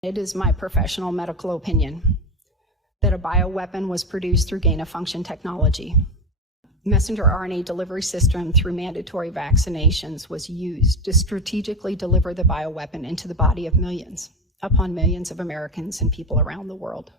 It is my professional medical opinion that a bioweapon was produced through gain-of-function technology. Messenger RNA delivery system through mandatory vaccinations was used to strategically deliver the bioweapon into the body of millions upon millions of Americans and people around the world.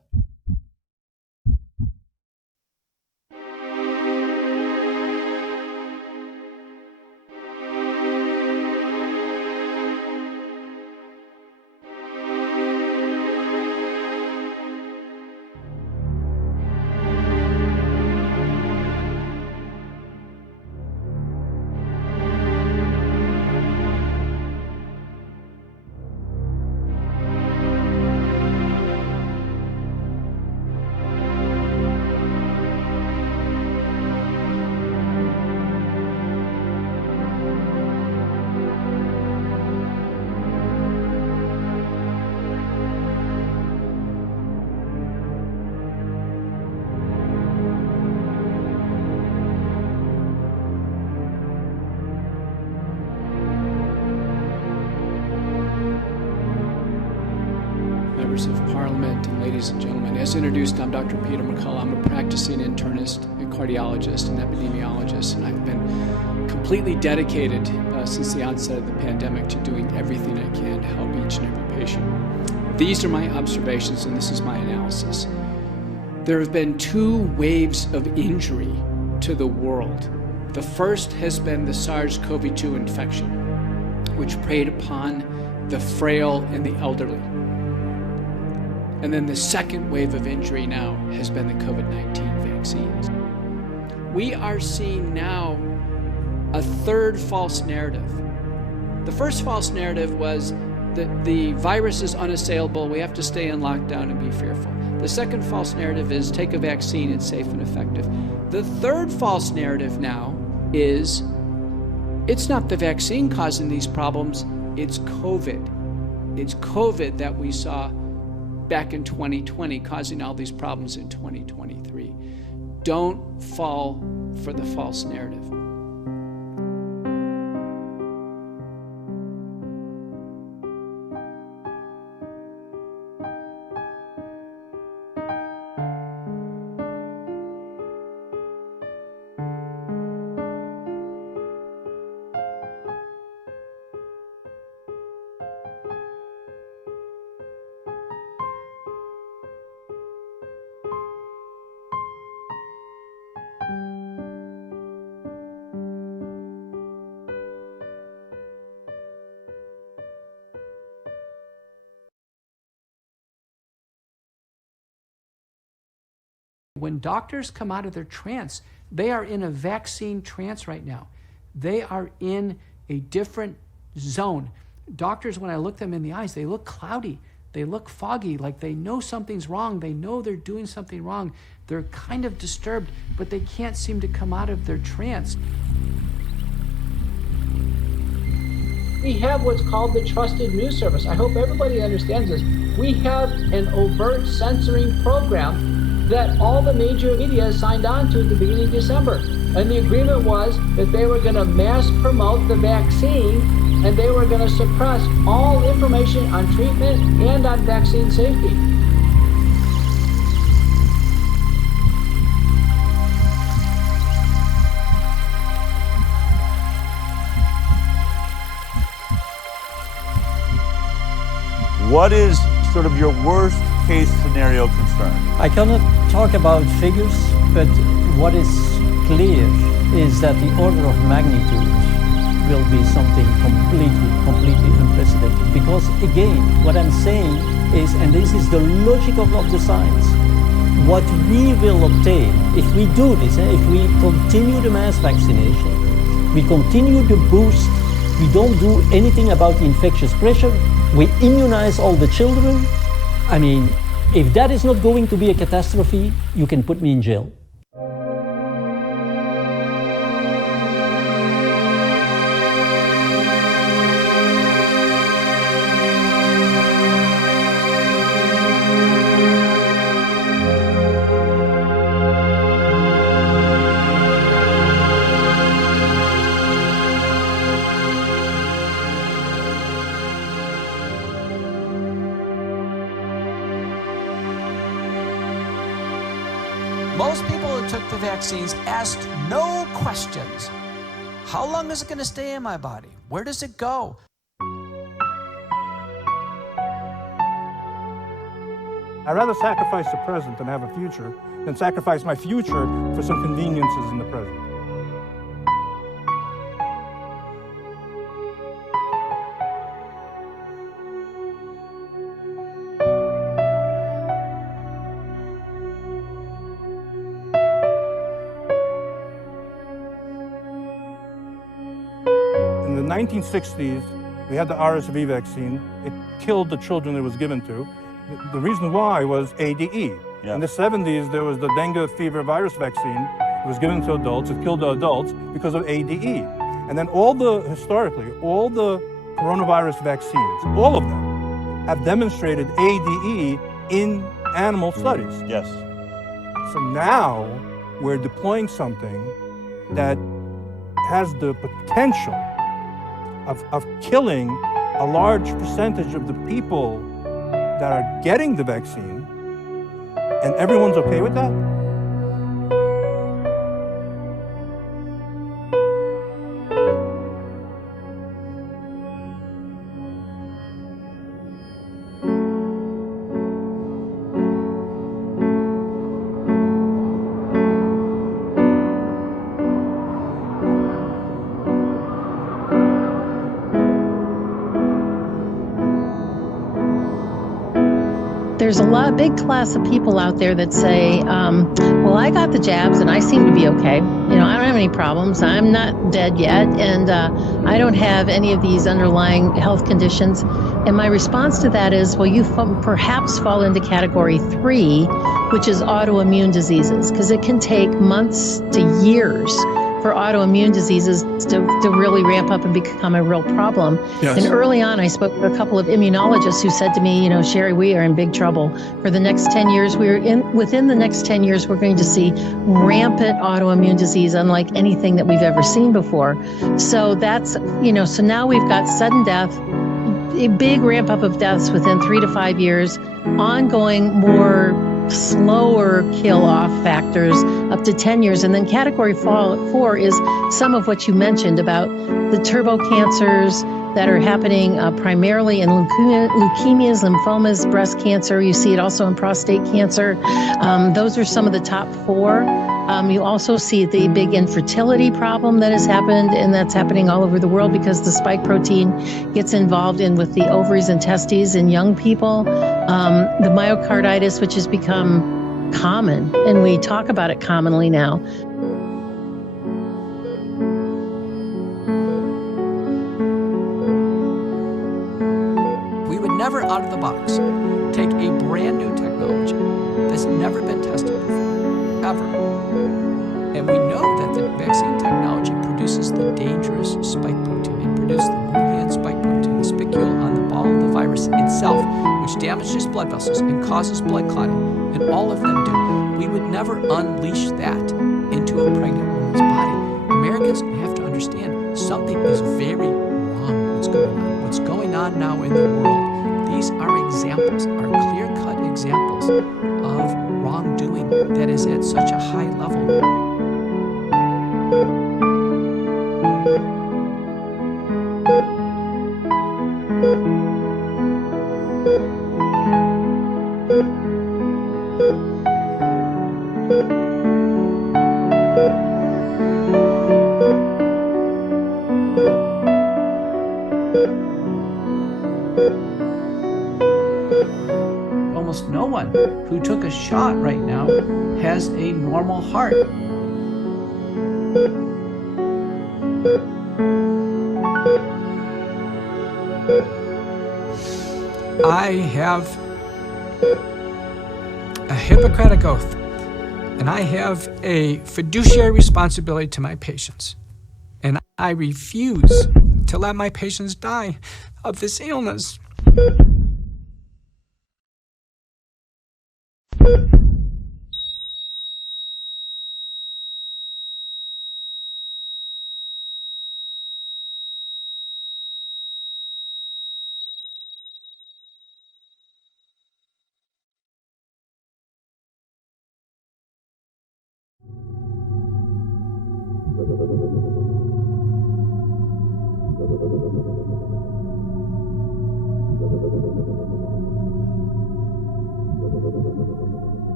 Members of Parliament and ladies and gentlemen, as introduced, I'm Dr. Peter McCullough. I'm a practicing internist, a cardiologist, and epidemiologist, and I've been completely dedicated since the onset of the pandemic to doing everything I can to help each and every patient. These are my observations, and this is my analysis. There have been two waves of injury to the world. The first has been the SARS-CoV-2 infection, which preyed upon the frail and the elderly. And then the second wave of injury now has been the COVID-19 vaccines. We are seeing now a third false narrative. The first false narrative was that the virus is unassailable, we have to stay in lockdown and be fearful. The second false narrative is take a vaccine, it's safe and effective. The third false narrative now is it's not the vaccine causing these problems, it's COVID. It's COVID that we saw back in 2020 causing all these problems in 2023. Don't fall for the false narrative. When doctors come out of their trance, they are in a vaccine trance right now. They are in a different zone. Doctors, when I look them in the eyes, they look cloudy. They look foggy, like they know something's wrong. They know they're doing something wrong. They're kind of disturbed, but they can't seem to come out of their trance. We have what's called the Trusted News Service. I hope everybody understands this. We have an overt censoring program that all the major media signed on to at the beginning of December. And the agreement was that they were going to mass promote the vaccine and they were going to suppress all information on treatment and on vaccine safety. What is sort of your worst case scenario concern? I cannot talk about figures, but what is clear is that the order of magnitude will be something completely unprecedented. Because again, what I'm saying is, and this is the logic of the science, what we will obtain if we do this, if we continue the mass vaccination, we continue the boost, we don't do anything about the infectious pressure, we immunize all the children. I mean, if that is not going to be a catastrophe, you can put me in jail. Most people who took the vaccines asked no questions. How long is it going to stay in my body? Where does it go? I'd rather sacrifice the present and have a future than sacrifice my future for some conveniences in the present. In the 1960s, we had the RSV vaccine. It killed the children it was given to. The reason why was ADE. Yeah. In the 70s, there was the dengue fever virus vaccine. It was given to adults. It killed the adults because of ADE. And then historically, all the coronavirus vaccines, all of them, have demonstrated ADE in animal studies. Yes. So now we're deploying something that has the potential of killing a large percentage of the people that are getting the vaccine, and everyone's okay with that? There's a big class of people out there that say, well, I got the jabs and I seem to be okay. You know, I don't have any problems. I'm not dead yet. And I don't have any of these underlying health conditions. And my response to that is, well, you perhaps fall into category 3, which is autoimmune diseases, because it can take months to years for autoimmune diseases to really ramp up and become a real problem. Yes. And early on, I spoke to a couple of immunologists who said to me, you know, Sherry, we are in big trouble. For the next 10 years, within the next 10 years, we're going to see rampant autoimmune disease unlike anything that we've ever seen before. So that's, you know, so now we've got sudden death, a big ramp up of deaths within 3 to 5 years, ongoing more slower kill-off factors up to 10 years. And then category 4 is some of what you mentioned about the turbo cancers that are happening primarily in leukemias, lymphomas, breast cancer. You see it also in prostate cancer. Those are some of the top 4. You also see the big infertility problem that has happened, and that's happening all over the world because the spike protein gets involved with the ovaries and testes in young people. The myocarditis, which has become common, and we talk about it commonly now. We would never, out of the box, take a brand new technology that's never been tested before, ever. And we know that the vaccine technology produces the dangerous spike protein. It produces the Wuhan spike protein, the spicule on the ball of the virus itself, which damages blood vessels and causes blood clotting, and all of them do. We would never unleash that into a pregnant woman's body. Americans have to understand something is very wrong what's going on. What's going on now in the world, these are examples, are clear-cut examples of wrongdoing that is at such a high level. Almost no one who took a shot right now has a normal heart. I have a Hippocratic oath, and I have a fiduciary responsibility to my patients. And I refuse to let my patients die of this illness.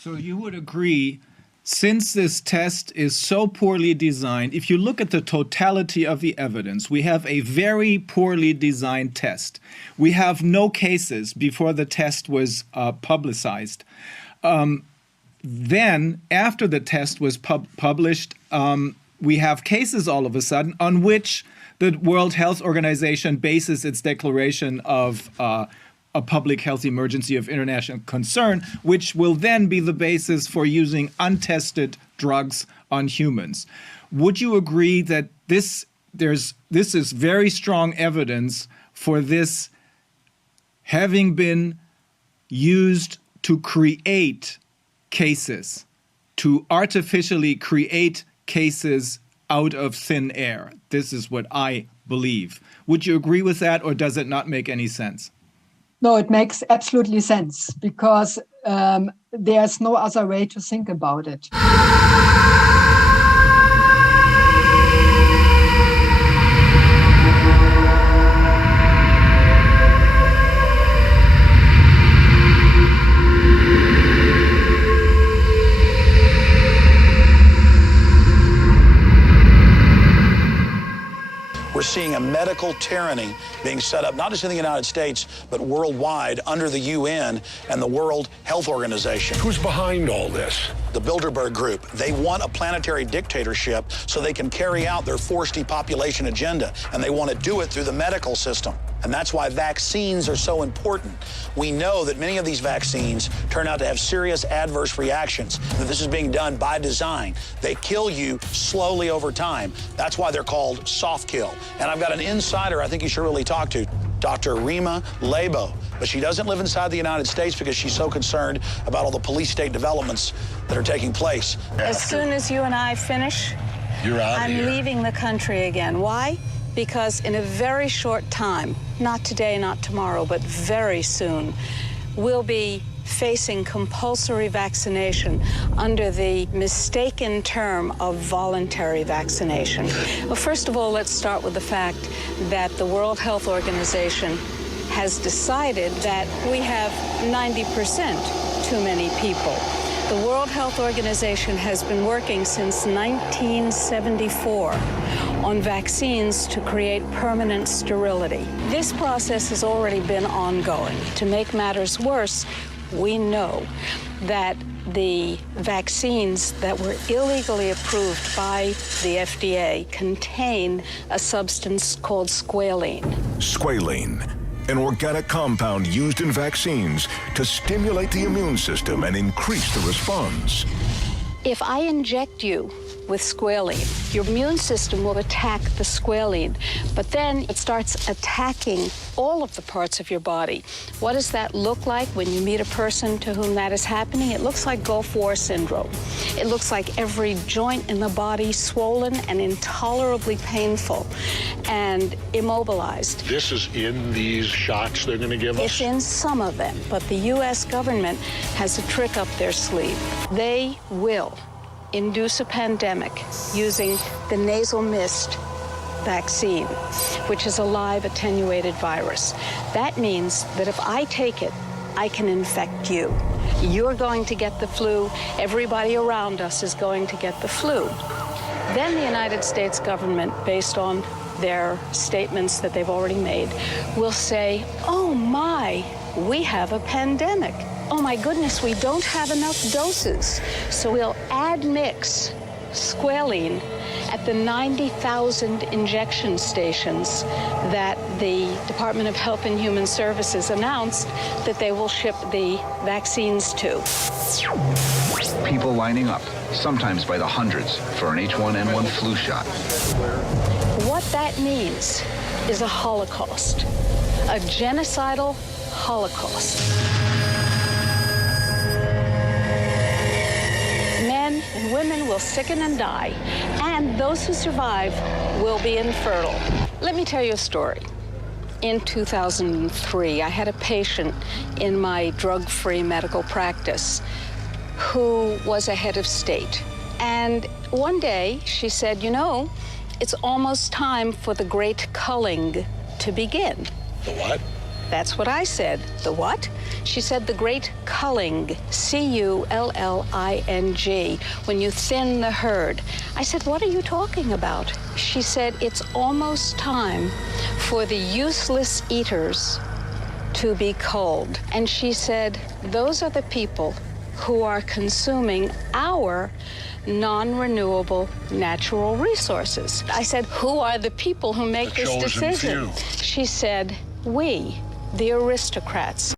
So you would agree, since this test is so poorly designed, if you look at the totality of the evidence, we have a very poorly designed test. We have no cases before the test was publicized. Then, after the test was published, we have cases all of a sudden on which the World Health Organization bases its declaration of a public health emergency of international concern, which will then be the basis for using untested drugs on humans. Would you agree that this is very strong evidence for this having been used to create cases, to artificially create cases out of thin air? This is what I believe. Would you agree with that, or does it not make any sense? No, it makes absolutely sense, because there's no other way to think about it. We're seeing a medical tyranny being set up, not just in the United States, but worldwide under the UN and the World Health Organization. Who's behind all this? The Bilderberg Group. They want a planetary dictatorship so they can carry out their forced depopulation agenda, and they want to do it through the medical system. And that's why vaccines are so important. We know that many of these vaccines turn out to have serious adverse reactions, that this is being done by design. They kill you slowly over time. That's why they're called soft kill. And I've got an insider I think you should really talk to, Dr. Rima Lebo. But she doesn't live inside the United States because she's so concerned about all the police state developments that are taking place. As soon as you and I finish, You're out I'm here. leaving the country again. Why? Because in a very short time, not today, not tomorrow, but very soon, we'll be facing compulsory vaccination under the mistaken term of voluntary vaccination. Well, first of all, let's start with the fact that the World Health Organization has decided that we have 90% too many people. The World Health Organization has been working since 1974 on vaccines to create permanent sterility. This process has already been ongoing. To make matters worse, we know that the vaccines that were illegally approved by the FDA contain a substance called squalene. Squalene, an organic compound used in vaccines to stimulate the immune system and increase the response. If I inject you with squalene, your immune system will attack the squalene, but then it starts attacking all of the parts of your body. What does that look like when you meet a person to whom that is happening? It looks like Gulf War syndrome. It looks like every joint in the body swollen and intolerably painful and immobilized. This is in these shots they're going to give us? It's in some of them, but the U.S. government has a trick up their sleeve. They will induce a pandemic using the nasal mist vaccine, which is a live attenuated virus. That means that if I take it, I can infect you. You're going to get the flu. Everybody around us is going to get the flu. Then the United States government, based on their statements that they've already made, will say, oh my, we have a pandemic. Oh my goodness, we don't have enough doses. So we'll admix squalene at the 90,000 injection stations that the Department of Health and Human Services announced that they will ship the vaccines to. People lining up, sometimes by the hundreds, for an H1N1 flu shot. What that means is a Holocaust, a genocidal Holocaust. Men and women will sicken and die, and those who survive will be infertile. Let me tell you a story. In 2003, I had a patient in my drug-free medical practice who was a head of state. And one day she said, you know, it's almost time for the great culling to begin. The what? That's what I said. The what? She said the great culling, C-U-L-L-I-N-G, when you thin the herd. I said, what are you talking about? She said, it's almost time for the useless eaters to be culled. And she said, those are the people who are consuming our non-renewable natural resources. I said, who are the people who make this decision? She said, we, the aristocrats.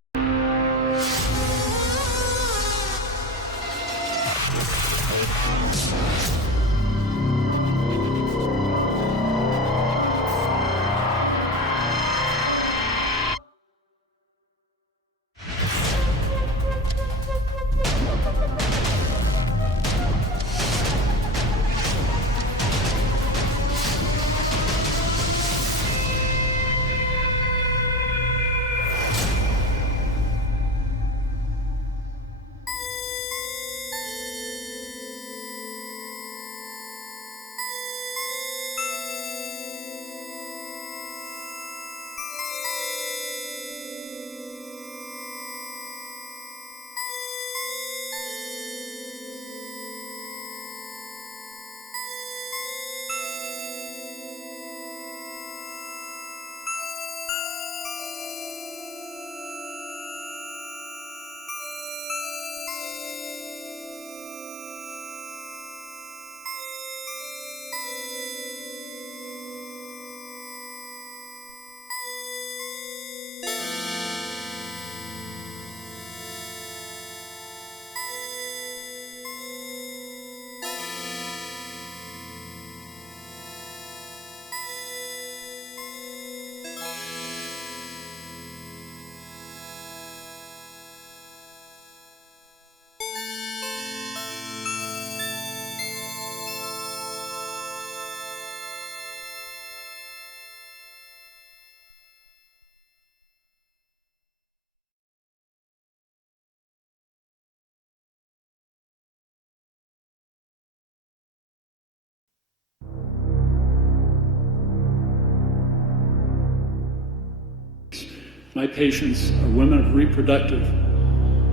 My patients are women of reproductive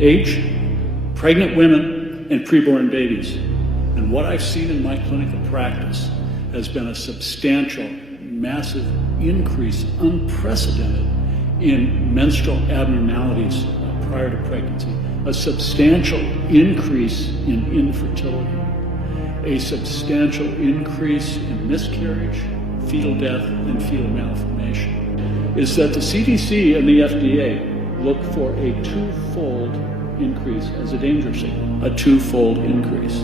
age, pregnant women, and preborn babies. And what I've seen in my clinical practice has been a substantial, massive increase, unprecedented, in menstrual abnormalities prior to pregnancy, a substantial increase in infertility, a substantial increase in miscarriage, fetal death, and fetal malformation. Is that the CDC and the FDA look for a twofold increase as a danger signal, a twofold increase.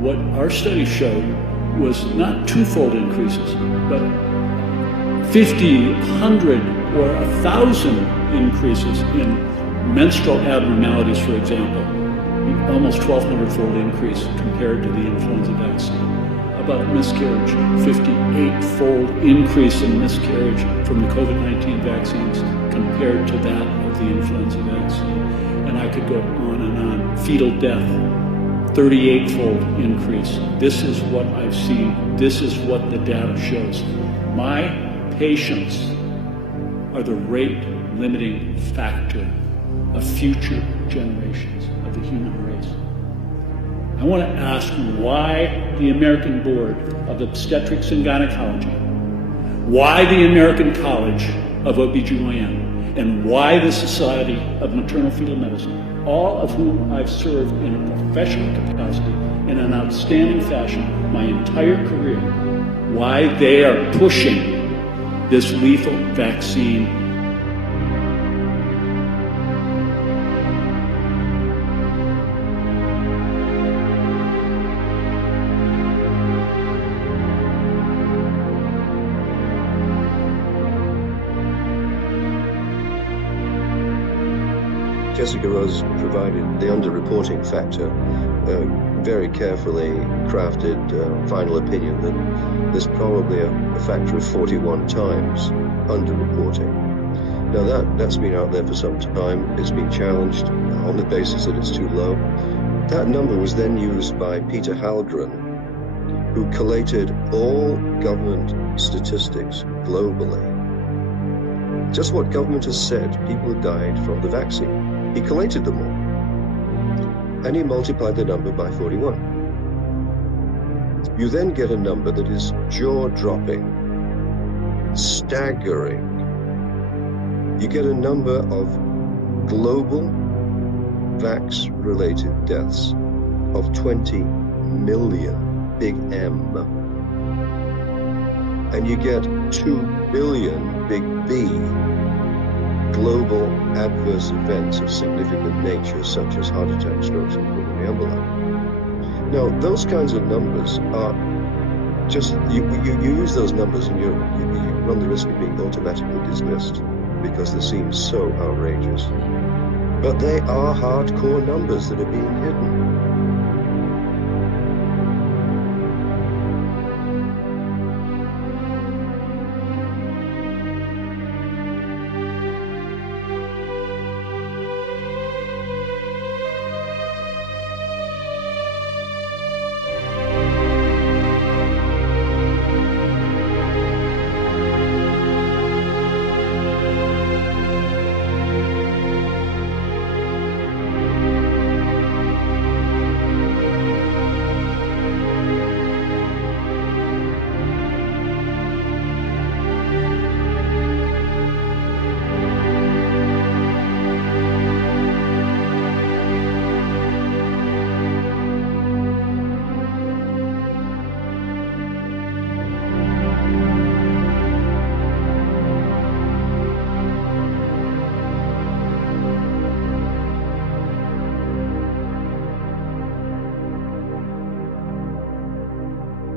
What our study showed was not twofold increases, but 50, 100, or 1,000 increases in menstrual abnormalities, for example, almost 1,200-fold increase compared to the influenza vaccine. About miscarriage, 58-fold increase in miscarriage from the COVID-19 vaccines compared to that of the influenza vaccine. And I could go on and on. Fetal death, 38-fold increase. This is what I've seen. This is what the data shows. My patients are the rate-limiting factor of future generations of the human race. I want to ask why the American Board of Obstetrics and Gynecology, why the American College of OBGYN, and why the Society of Maternal Fetal Medicine all of whom I've served in a professional capacity in an outstanding fashion my entire career, why they are pushing this lethal vaccine. Jessica Rose provided the underreporting factor, very carefully crafted final opinion that there's probably a factor of 41 times underreporting. Now that's been out there for some time. It's been challenged on the basis that it's too low. That number was then used by Peter Halgren, who collated all government statistics globally. Just what government has said, people have died from the vaccine. He collated them all, and he multiplied the number by 41. You then get a number that is jaw-dropping, staggering. You get a number of global vax-related deaths of 20 million, big M. And you get 2 billion, big B, global adverse events of significant nature, such as heart attack, strokes, and pulmonary embolism. Now, those kinds of numbers are just, you use those numbers and you run the risk of being automatically dismissed because they seem so outrageous. But they are hardcore numbers that are being hidden.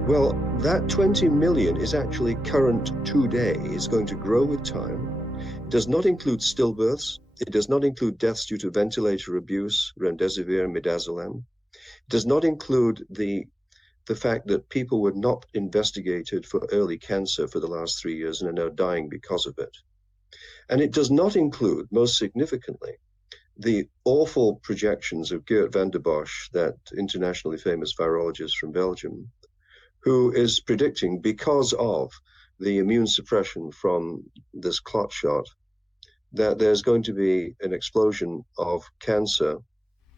Well, that 20 million is actually current today. It's going to grow with time. It does not include stillbirths. It does not include deaths due to ventilator abuse, remdesivir and midazolam. It does not include the fact that people were not investigated for early cancer for the last 3 years and are now dying because of it. And it does not include, most significantly, the awful projections of Geert van der Bosch, that internationally famous virologist from Belgium, who is predicting, because of the immune suppression from this clot shot, that there's going to be an explosion of cancer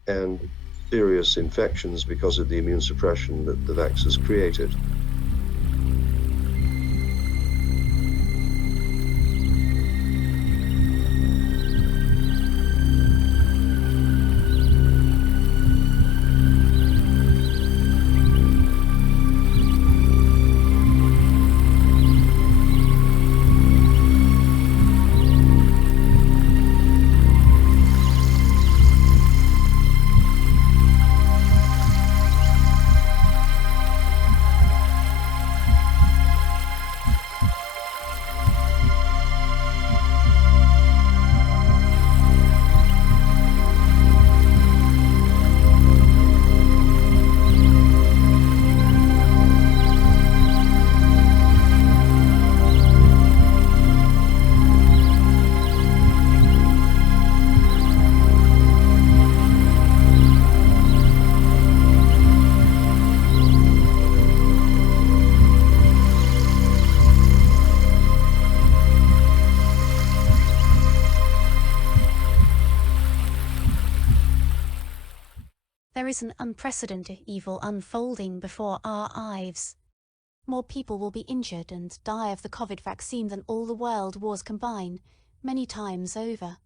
and serious infections because of the immune suppression that the vax has created. There is an unprecedented evil unfolding before our eyes. More people will be injured and die of the COVID vaccine than all the world wars combined, many times over.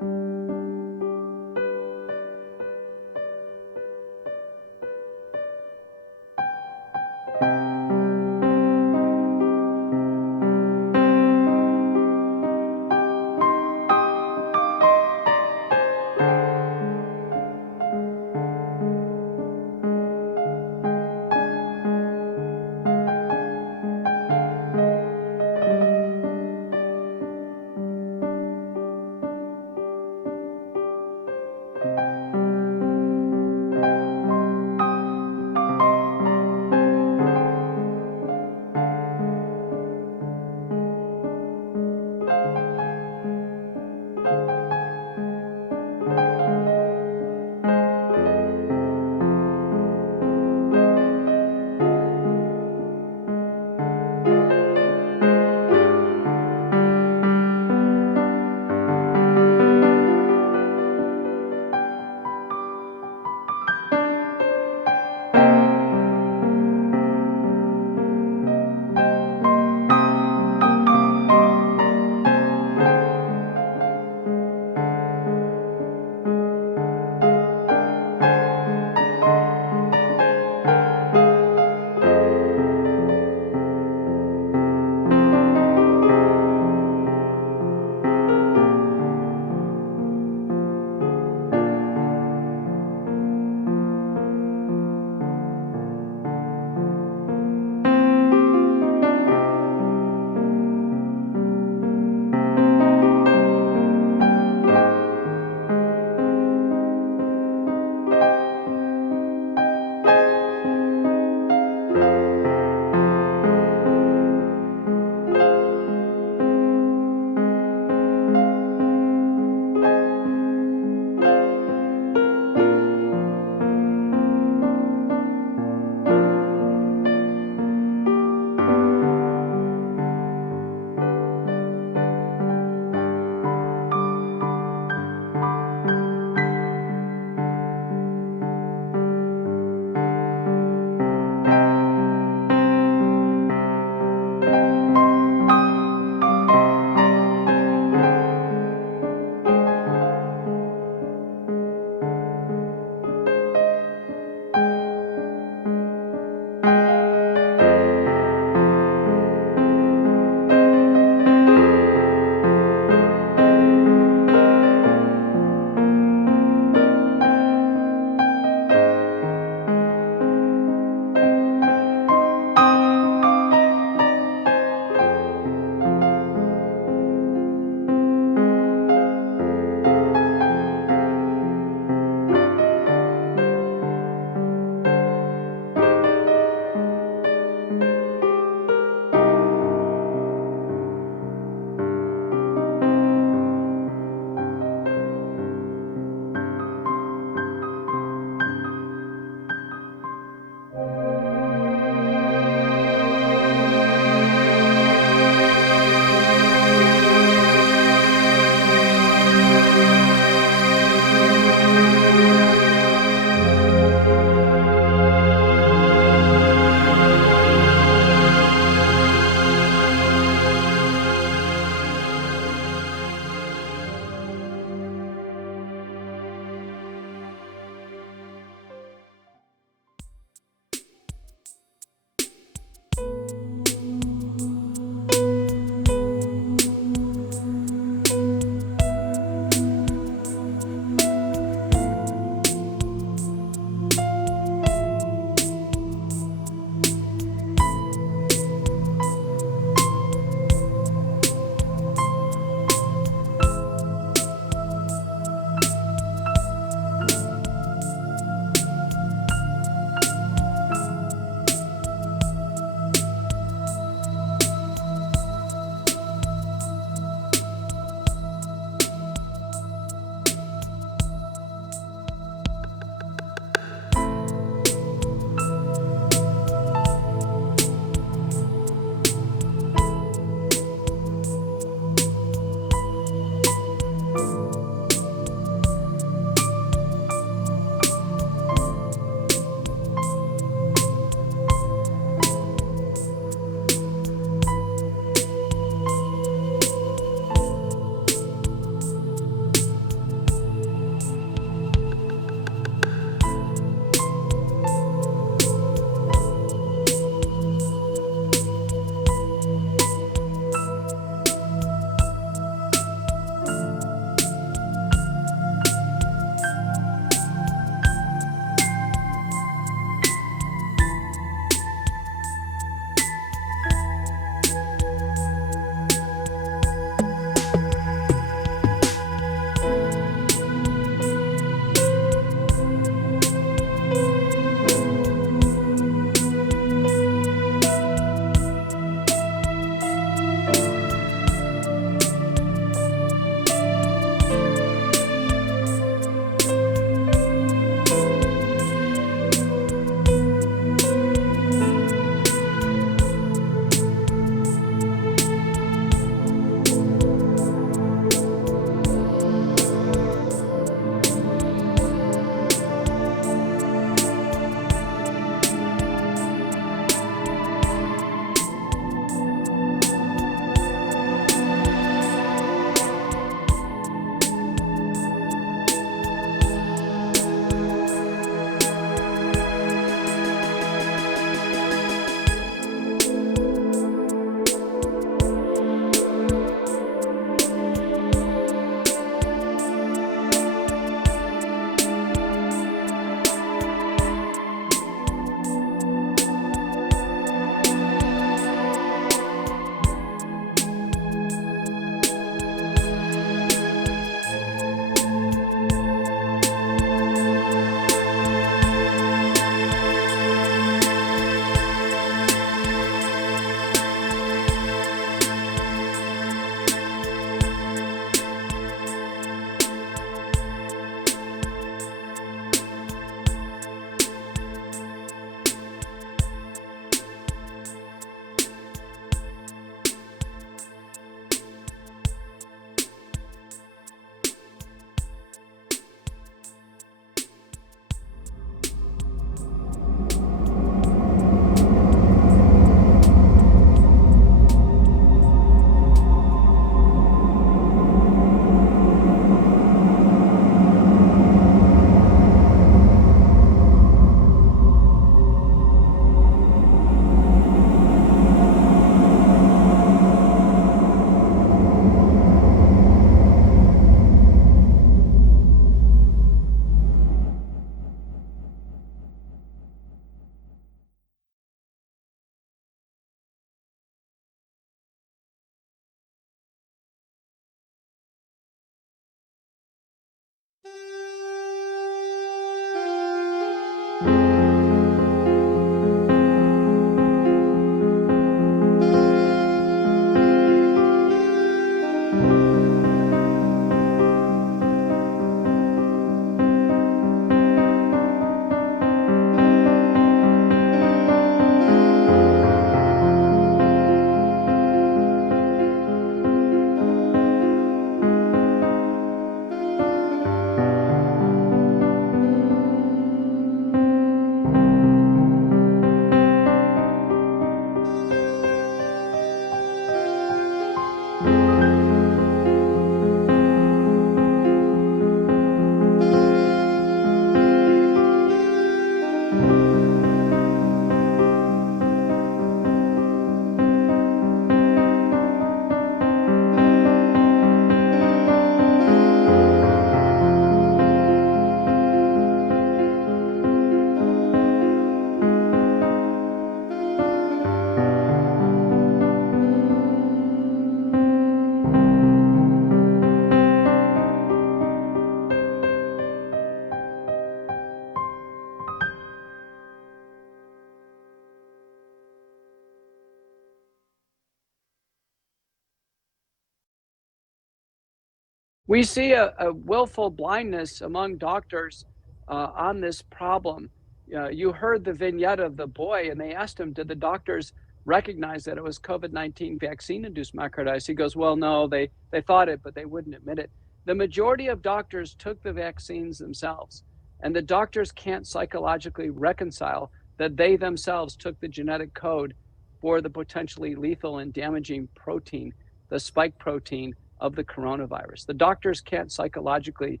We see a willful blindness among doctors on this problem. You heard the vignette of the boy, and they asked him, did the doctors recognize that it was COVID-19 vaccine-induced myocarditis? He goes, well, no, they thought it, but they wouldn't admit it. The majority of doctors took the vaccines themselves, and the doctors can't psychologically reconcile that they themselves took the genetic code for the potentially lethal and damaging protein, the spike protein of the coronavirus. The doctors can't psychologically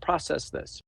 process this.